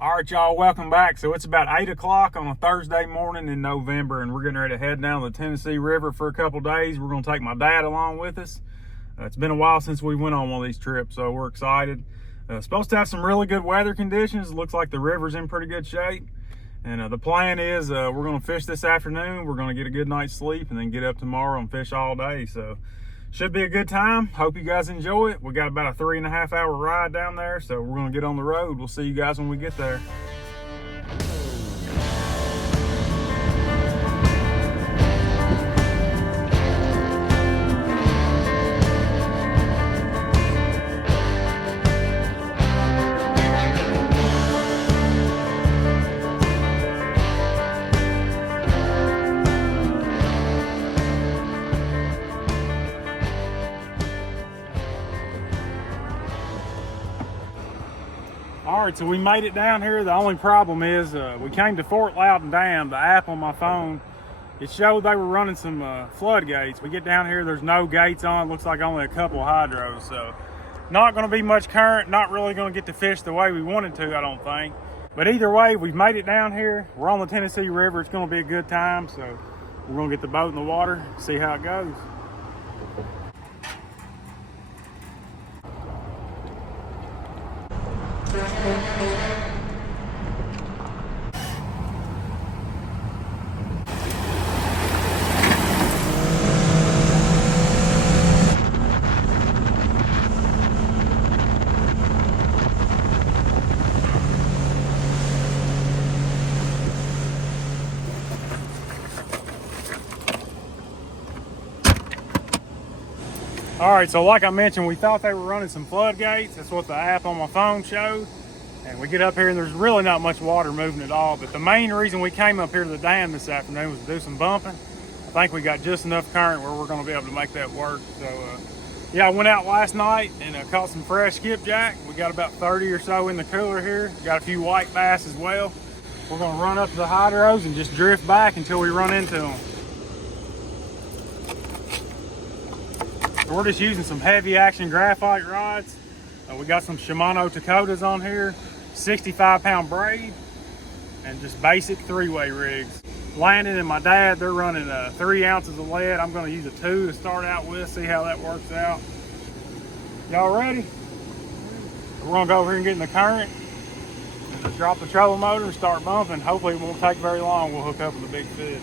All right, y'all, welcome back. So it's about 8 o'clock on a Thursday morning in November, and we're getting ready to head down the Tennessee River for a couple days. We're going to take my dad along with us. It's been a while since we went on one of these trips, so we're excited. Supposed to have some really good weather conditions. It looks like the river's in pretty good shape. And the plan is we're going to fish this afternoon. We're going to get a good night's sleep and then get up tomorrow and fish all day. So should be a good time. Hope you guys enjoy it. We got about a 3.5 hour ride down there, so we're going to get on the road. We'll see you guys when we get there. All right, so we made it down here. The only problem is we came to Fort Loudon Dam. The app on my phone, it showed they were running some floodgates. We get down here, there's no gates on. Looks like only a couple hydros. So not going to be much current. Not really going to get to fish the way we wanted to, I don't think. But either way, we've made it down here. We're on the Tennessee River. It's going to be a good time. So we're going to get the boat in the water, see how it goes. All right, so like I mentioned, we thought they were running some floodgates. That's what the app on my phone showed. And we get up here and there's really not much water moving at all. But the main reason we came up here to the dam this afternoon was to do some bumping. I think we got just enough current where we're gonna be able to make that work. So yeah, I went out last night and caught some fresh skipjack. We got about 30 or so in the cooler here. Got a few white bass as well. We're gonna run up to the hydros and just drift back until we run into them. We're just using some heavy action graphite rods. We got some Shimano Dakotas on here, 65-pound braid, and just basic 3-way rigs. Landon and my dad, they're running 3 ounces of lead. I'm gonna use a 2 to start out with, see how that works out. Y'all ready? We're gonna go over here and get in the current, and just drop the trolling motor and start bumping. Hopefully it won't take very long. We'll hook up with a big fish.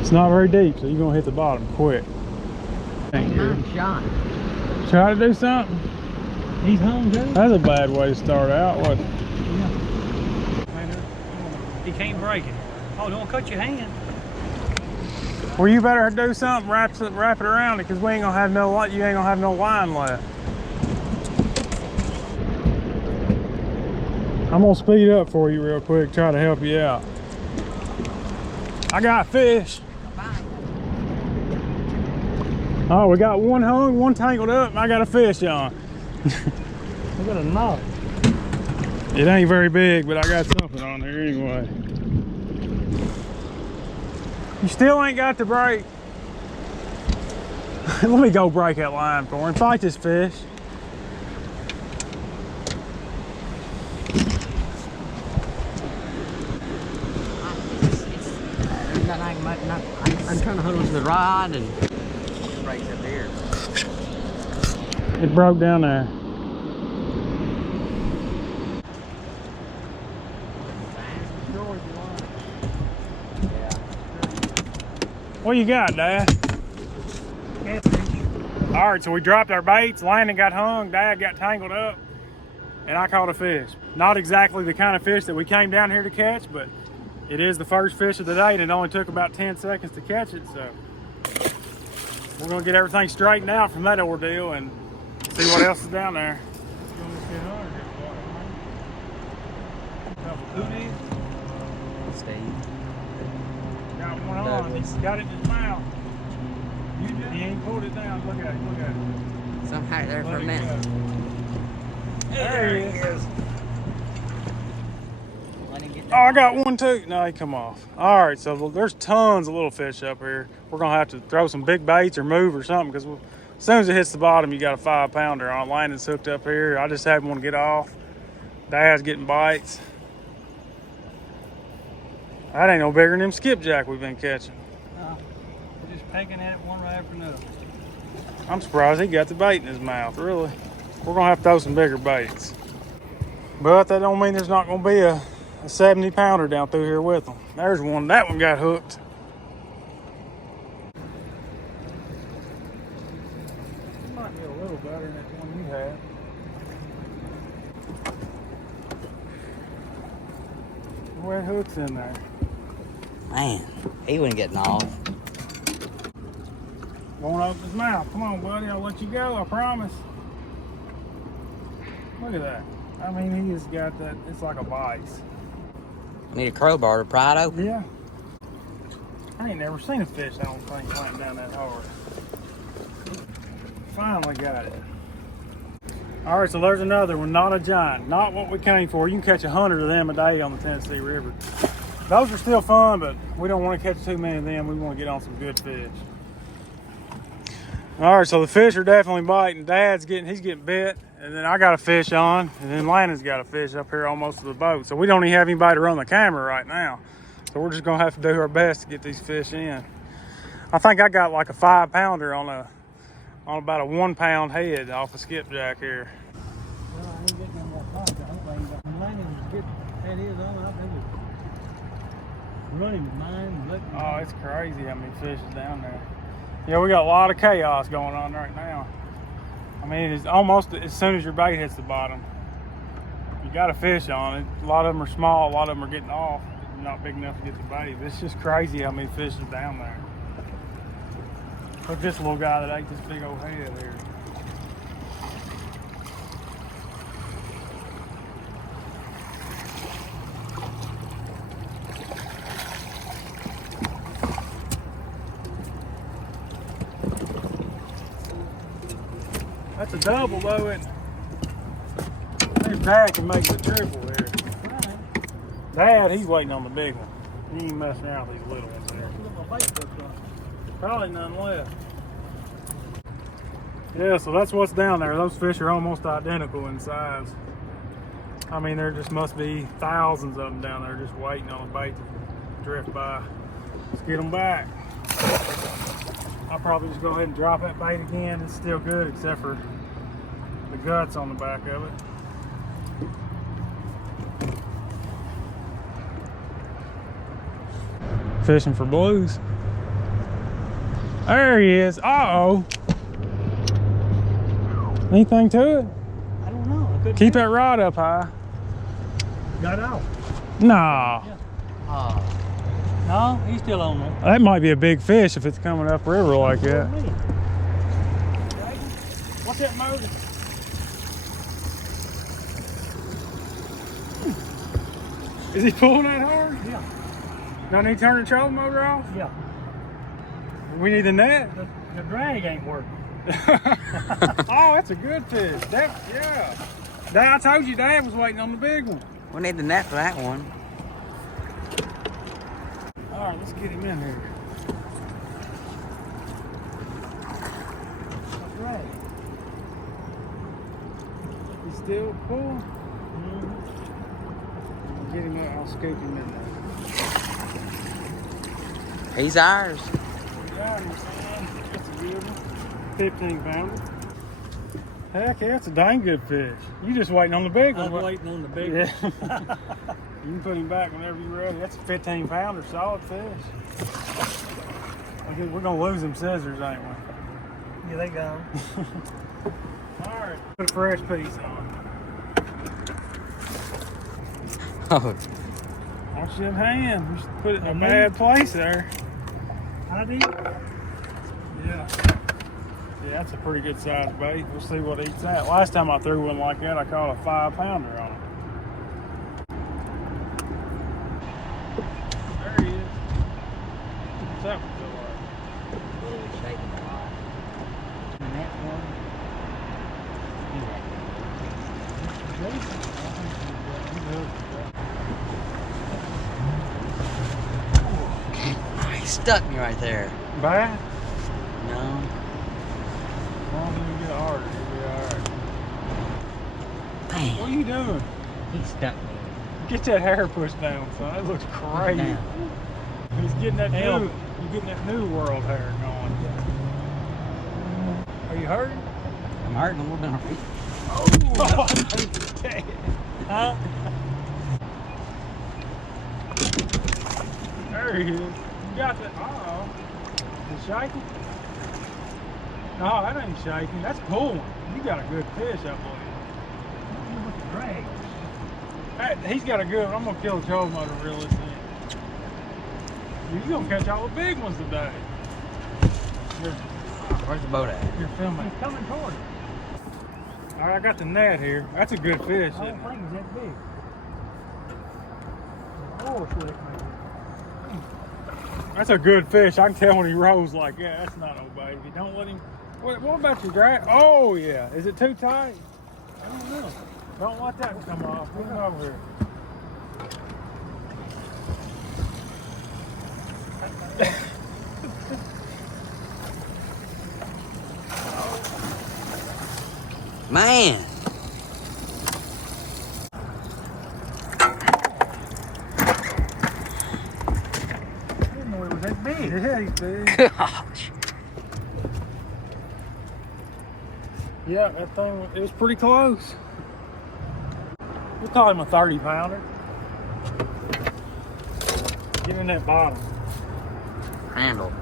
It's not very deep, so you're gonna hit the bottom quick. Thank you. Shot. Try to do something. He's home, too. That's a bad way to start out. What? Yeah. He can't break it. Oh, don't cut your hand. Well, you better do something. Wrap it around it, because we ain't gonna have no light. You ain't gonna have no line left. I'm gonna speed up for you real quick. Try to help you out. I got fish. Oh, we got one hung, one tangled up, and I got a fish on. I got a knot. It ain't very big, but I got something on there anyway. You still ain't got the break. Let me go break that line for him. Fight this fish. I'm trying to hold on to the rod and it breaks up there. It broke down there. What you got, Dad? Catfish. All right, so we dropped our baits. Landon got hung, Dad got tangled up, and I caught a fish. Not exactly the kind of fish that we came down here to catch, but it is the first fish of the day, and it only took about 10 seconds to catch it, so we're gonna get everything straightened out from that ordeal and see what else is down there. Steve. Got one on. He's got it in his mouth. He ain't pulled it down. Look at it. Look at it. So I'm right there for a minute. There he is. Oh, I got one too. No, he come off. All right, so there's tons of little fish up here. We're gonna have to throw some big baits or move or something because as soon as it hits the bottom, you got a 5-pounder on. Landon's hooked up here. I just haven't want to get off. Dad's getting bites. That ain't no bigger than them skipjack we've been catching. We're just pecking at it one right after another. I'm surprised he got the bait in his mouth, really. We're gonna have to throw some bigger baits. But that don't mean there's not gonna be a 70-pounder down through here with them. There's one. That one got hooked. It might be a little better than that one you had. Where hook's in there? Man, he wasn't getting off. Won't open his mouth. Come on, buddy. I'll let you go. I promise. Look at that. I mean, he has got that. It's like a vice. Need a crowbar to pry it open. Yeah. I ain't never seen a fish, I don't think, climb down that hard. Finally got it. All right, so there's another one, not a giant. Not what we came for. You can catch 100 of them a day on the Tennessee River. Those are still fun, but we don't want to catch too many of them. We want to get on some good fish. All right, so the fish are definitely biting. He's getting bit, and then I got a fish on, and then Landon's got a fish up here almost to the boat. So we don't even have anybody to run the camera right now. So we're just gonna have to do our best to get these fish in. I think I got like a 5-pounder on about a 1-pound head off a skipjack here. Well, I ain't getting no more pods. I hope I ain't got Landon get that his on. I think it's running with mine. Oh, it's crazy how many fish is down there. Yeah, we got a lot of chaos going on right now. I mean, it's almost as soon as your bait hits the bottom, you got a fish on it. A lot of them are small, a lot of them are getting off, not big enough to get the bait. It's just crazy how many fish is down there. Look, this little guy that ate this big old head here. That's a double though, and his dad can make the triple there. Dad, he's waiting on the big one. He ain't messing around with these little ones there. Probably none left. Yeah, so that's what's down there. Those fish are almost identical in size. I mean, there just must be thousands of them down there just waiting on a bait to drift by. Let's get them back. I'll probably just go ahead and drop that bait again. It's still good except for the guts on the back of it. Fishing for blues. There he is. Uh-oh. Anything to it? I don't know. Keep that rod up high. Got out. Nah. Yeah. No, he's still on there. That might be a big fish if it's coming up river like that. What's that motor? Is he pulling that hard? Yeah. Don't he turn the trolling motor off? Yeah. We need the net? The drag ain't working. Oh, that's a good fish. Yeah. Dad, I told you Dad was waiting on the big one. We need the net for that one. All right, let's get him in here. That's right. He's still pulling? Get him up, I'll scoop him in there. He's ours. Got him, son. That's a good one. 15-pounder. Heck yeah, it's a dang good fish. You just waiting on the big one. I'm waiting on the big Yeah. one. You can put him back whenever you're ready. That's a 15-pounder solid fish. I think we're gonna lose them scissors, ain't we? Yeah, they gone. All right, put a fresh piece on. Oh, Don't you have hand? You just put it in a bad place there. I did. Yeah. Yeah, that's a pretty good sized bait. We'll see what eats that. Last time I threw one like that, I caught a 5-pounder on it. There he is. Really shaking a lot. And that one, he stuck me right there. Bad? No. As long as we get harder, you'll be alright. Man, What are you doing? he stuck me. Get that hair pushed down, son. That looks crazy. Down. He's getting that Hell. new, you're getting that new world hair going. Are you hurt? I'm hurting a little bit on my feet. Oh, okay. Huh? There he is. You got that. Uh-oh. Is it shaking? No, that ain't shaking. That's pulling. You got a good fish, I believe. Drag. Hey, he's got a good one. I'm going to kill a cold motor and reel this in. You're going to catch all the big ones today. Where's the boat at? You're filming. He's coming toward us. All right, I got the net here. That's a good fish. I Isn't don't it? think it's that big. Oh, slick, maybe. That's a good fish. I can tell when he rolls like that. That's not no baby. Don't let him. What about your drag? Oh, yeah. Is it too tight? I don't know. Don't let that come off. Put him over here. Man, I didn't know it was that big. Yeah, he's big. gosh. Yeah, that thing, it was pretty close. We'll call him a 30-pounder. Get in that bottom. Handle.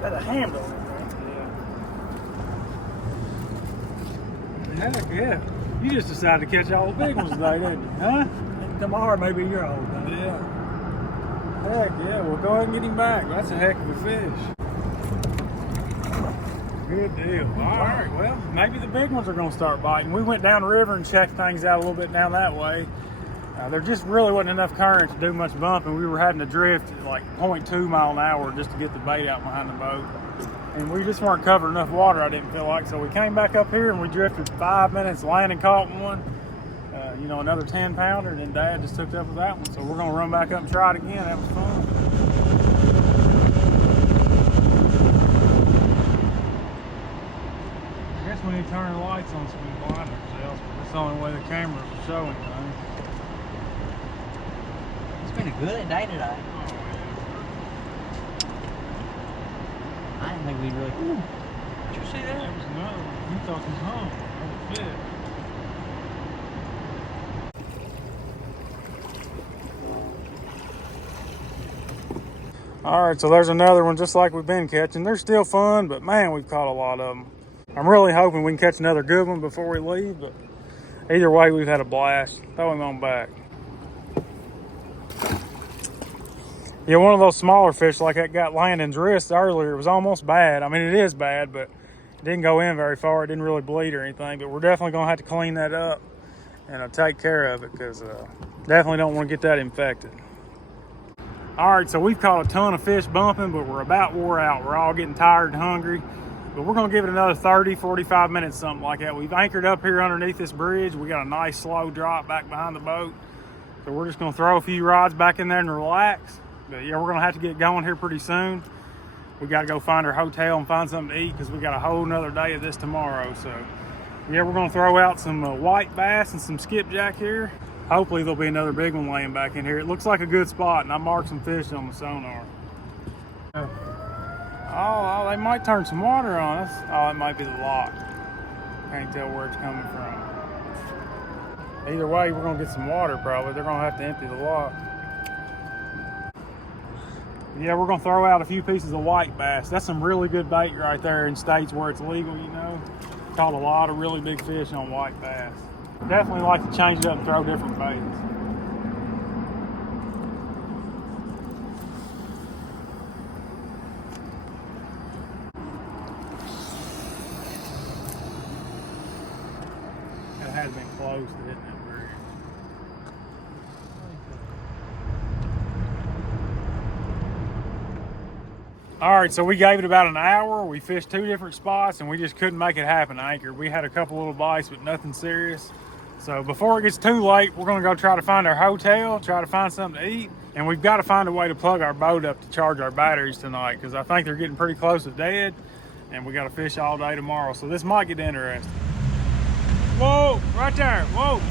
Got a handle. Yeah. Heck yeah. You just decided to catch all the big ones today, didn't you? Huh? Tomorrow maybe you're old. Huh? Yeah. Heck yeah. Well, go ahead and get him back. That's a heck of a fish. Good deal. All right. Well, maybe the big ones are going to start biting. We went down the river and checked things out a little bit down that way. There just really wasn't enough current to do much bumping. We were having to drift at like 0.2 mile an hour just to get the bait out behind the boat. And we just weren't covering enough water, I didn't feel like. So we came back up here and we drifted 5 minutes, landed, caught one. You know, another 10-pounder, and then Dad just took up with that one. So we're going to run back up and try it again. That was fun. I guess we need to turn the lights on so we can blind ourselves. That's the only way the camera will show anything. It's been a good day today. I didn't think we'd really. Ooh, did you see that? That was another one. You thought this hung. That was fish. All right, so there's another one just like we've been catching. They're still fun, but man, we've caught a lot of them. I'm really hoping we can catch another good one before we leave, but either way, we've had a blast. Throw him on back. Yeah, one of those smaller fish like that got Landon's wrist earlier. It was almost bad. I mean, it is bad, but it didn't go in very far. It didn't really bleed or anything, but we're definitely going to have to clean that up and take care of it because definitely don't want to get that infected. All right, so we've caught a ton of fish bumping, but we're about wore out. We're all getting tired and hungry, but we're going to give it another 30, 45 minutes, something like that. We've anchored up here underneath this bridge. We got a nice slow drop back behind the boat. So we're just going to throw a few rods back in there and relax. But yeah, we're going to have to get going here pretty soon. We got to go find our hotel and find something to eat because we got a whole nother day of this tomorrow. So yeah, we're going to throw out some white bass and some skipjack here. Hopefully there'll be another big one laying back in here. It looks like a good spot, and I marked some fish on the sonar. Oh, they might turn some water on us. Oh, it might be the lock. Can't tell where it's coming from. Either way, we're going to get some water probably. They're going to have to empty the lock. Yeah, we're going to throw out a few pieces of white bass. That's some really good bait right there in states where it's legal, you know. Caught a lot of really big fish on white bass. Definitely like to change it up and throw different baits. It has been close to hitting that bridge. All right, so we gave it about an hour. We fished 2 different spots and we just couldn't make it happen anchored. We had a couple little bites, but nothing serious. So before it gets too late, we're gonna go try to find our hotel, try to find something to eat. And we've got to find a way to plug our boat up to charge our batteries tonight, because I think they're getting pretty close to dead and we got to fish all day tomorrow. So this might get interesting. Whoa, right there, whoa.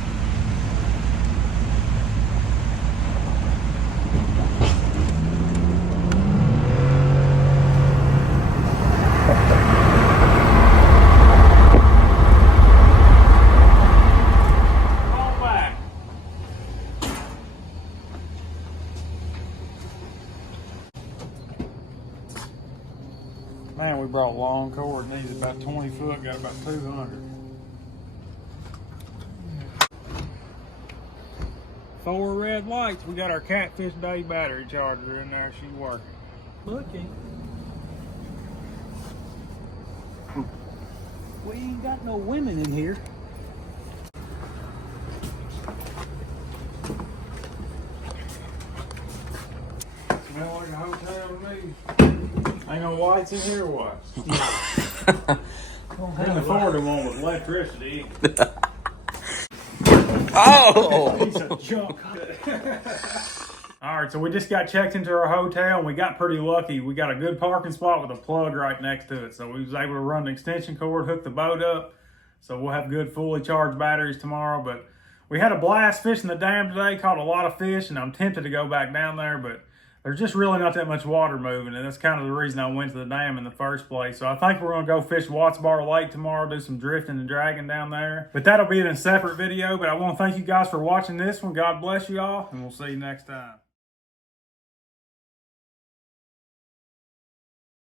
Man, we brought long cord. Needs about 20 foot, got about 200. 4 red lights. We got our Catfish Day battery charger in there. She's working. Looking. We ain't got no women in here. Smell like a hotel to me. Ain't no lights in here or what? Couldn't afford the one with electricity. Oh! Piece of junk. All right, so we just got checked into our hotel and we got pretty lucky. We got a good parking spot with a plug right next to it. So we was able to run an extension cord, hook the boat up. So we'll have good fully charged batteries tomorrow. But we had a blast fishing the dam today, caught a lot of fish, and I'm tempted to go back down there, but there's just really not that much water moving, and that's kind of the reason I went to the dam in the first place. So I think we're gonna go fish Watts Bar Lake tomorrow, do some drifting and dragging down there. But that'll be in a separate video, but I wanna thank you guys for watching this one. God bless you all, and we'll see you next time.